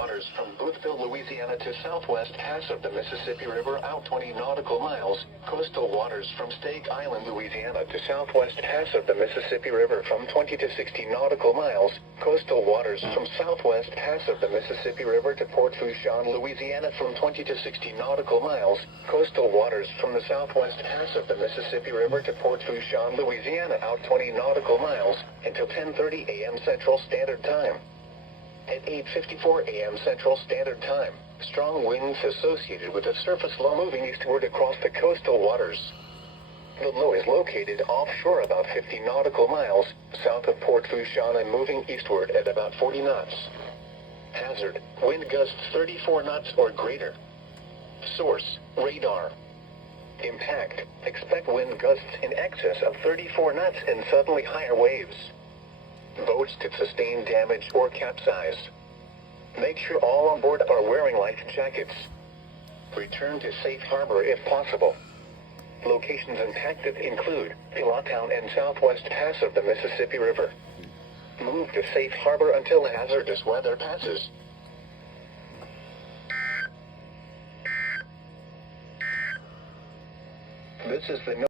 waters from Boothville, Louisiana to southwest pass of the Mississippi River out 20 nautical miles. Coastal waters from Stake Island, Louisiana to southwest pass of the Mississippi River from 20 to 60 nautical miles. Coastal waters from southwest pass of the Mississippi River to Port Fourchon, Louisiana from 20 to 60 nautical miles. Coastal waters from the southwest pass of the Mississippi River to Port Fourchon, Louisiana out 20 nautical miles until 10:30 a.m. Central Standard Time. At 8:54 a.m. Central Standard Time, strong winds associated with a surface low moving eastward across the coastal waters. The low is located offshore about 50 nautical miles south of Port Fourchon and moving eastward at about 40 knots. Hazard, wind gusts 34 knots or greater. Source, radar. Impact, expect wind gusts in excess of 34 knots and suddenly higher waves. Boats could sustain damage or capsize. Make sure all on board are wearing life jackets. Return to safe harbor if possible. Locations impacted include Pilatown and southwest pass of the Mississippi River. Move to safe harbor until hazardous weather passes. This is the